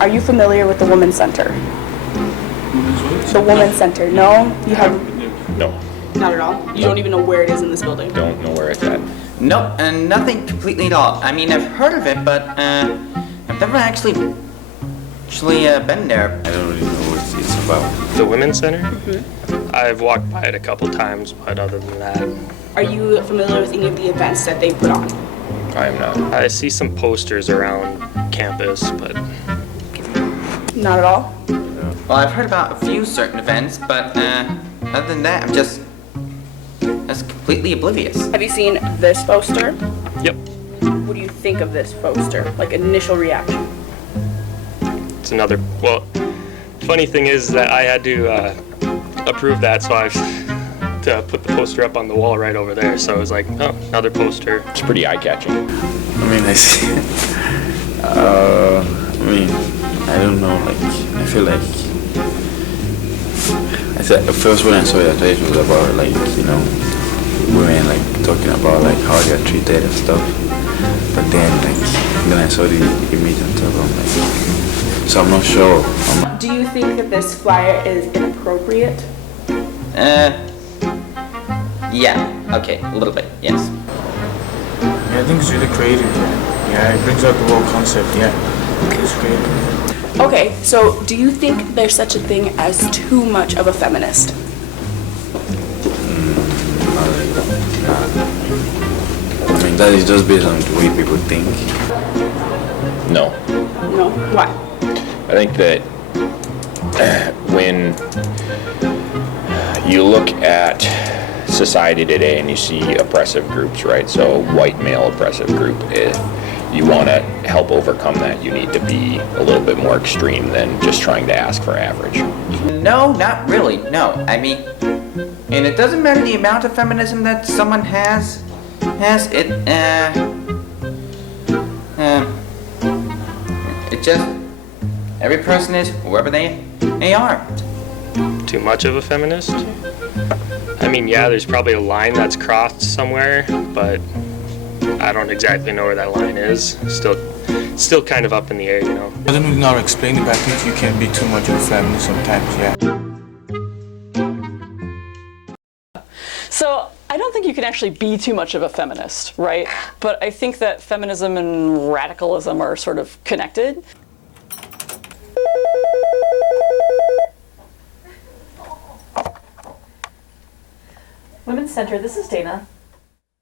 Are you familiar with the Women's Center? The Women's Center, no? You have No. not at all? You don't even know where it is in this building? Don't know where it's at. Nope, and nothing completely at all. I mean, I've heard of it, but I've never actually been there. I don't really know what it's about. The Women's Center? I've walked by it a couple times, but other than that... Are you familiar with any of the events that they put on? I am not. I see some posters around campus, but... Not at all? Well, I've heard about a few certain events, but other than that, I'm just completely oblivious. Have you seen this poster? Yep. What do you think of this poster? Like, initial reaction? It's another... Well, funny thing is that I had to approve that, so I've to put the poster up on the wall right over there. So I was like, oh, another poster. It's pretty eye-catching. I mean, I see. I don't know. Like, I feel like at first when I saw it, I thought it was about like women like talking about like how they are treated and stuff. But then I saw the image and stuff. I'm like, so I'm not sure. Do you think that this flyer is inappropriate? Yeah. Okay, a little bit. Yes. Yeah, I think it's really creative. Yeah, it brings out the whole concept. Yeah, it's creative. Okay, so do you think there's such a thing as too much of a feminist? I mean, that is just based on the way people think. No. No? Why? I think that when you look at society today and you see oppressive groups, right? So white male oppressive group, if you want to help overcome that, you need to be a little bit more extreme than just trying to ask for average. No, not really. No, I mean, and it doesn't matter the amount of feminism that someone has it. It just every person is whoever they are. Too much of a feminist? I mean, yeah, there's probably a line that's crossed somewhere, but I don't exactly know where that line is. Still kind of up in the air, you know. I don't really know how to explain it, but I think you can be too much of a feminist sometimes, yeah. So I don't think you can actually be too much of a feminist, right? But I think that feminism and radicalism are sort of connected. Women's Center, this is Dana.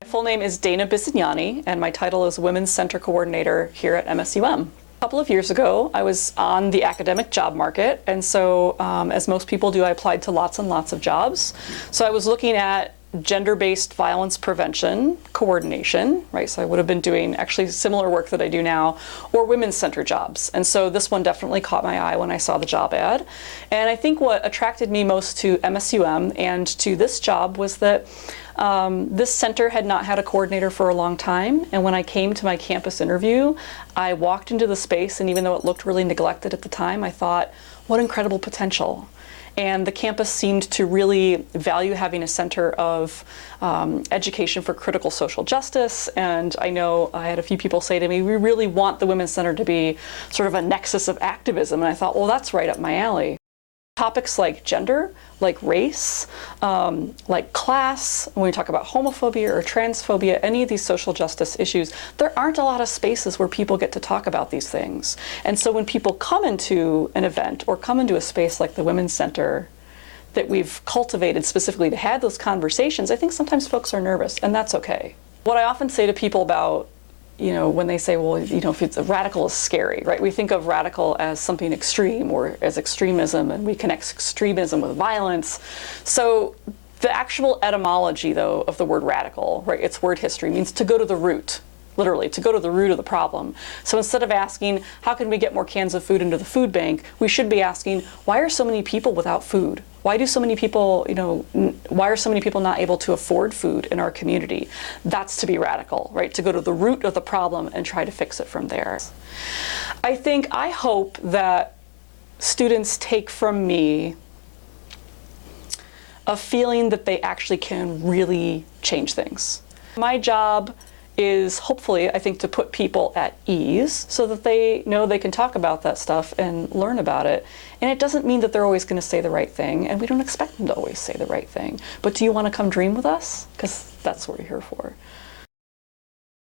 My full name is Dana Bisignani, and my title is Women's Center Coordinator here at MSUM. A couple of years ago, I was on the academic job market, and so as most people do, I applied to lots and lots of jobs. So I was looking at gender-based violence prevention coordination, right? So I would have been doing actually similar work that I do now, or women's center jobs. And so this one definitely caught my eye when I saw the job ad. And I think what attracted me most to MSUM and to this job was that this center had not had a coordinator for a long time. And when I came to my campus interview, I walked into the space, and even though it looked really neglected at the time, I thought, what incredible potential. And the campus seemed to really value having a center of education for critical social justice. And I know I had a few people say to me, we really want the Women's Center to be sort of a nexus of activism. And I thought, well, that's right up my alley. Topics like gender, like race, like class, when we talk about homophobia or transphobia, any of these social justice issues, there aren't a lot of spaces where people get to talk about these things. And so when people come into an event or come into a space like the Women's Center that we've cultivated specifically to have those conversations, I think sometimes folks are nervous, and that's okay. What I often say to people about when they say, well, if it's radical is scary, right? We think of radical as something extreme or as extremism, and we connect extremism with violence. So the actual etymology, though, of the word radical, right, its word history means to go to the root, literally, to go to the root of the problem. So instead of asking, how can we get more cans of food into the food bank, we should be asking, why are so many people without food? Why do so many people, why are so many people not able to afford food in our community? That's to be radical, right? To go to the root of the problem and try to fix it from there. I hope that students take from me a feeling that they actually can really change things. My job is hopefully, I think, to put people at ease so that they know they can talk about that stuff and learn about it. And it doesn't mean that they're always going to say the right thing, and we don't expect them to always say the right thing. But do you want to come dream with us? Because that's what we're here for.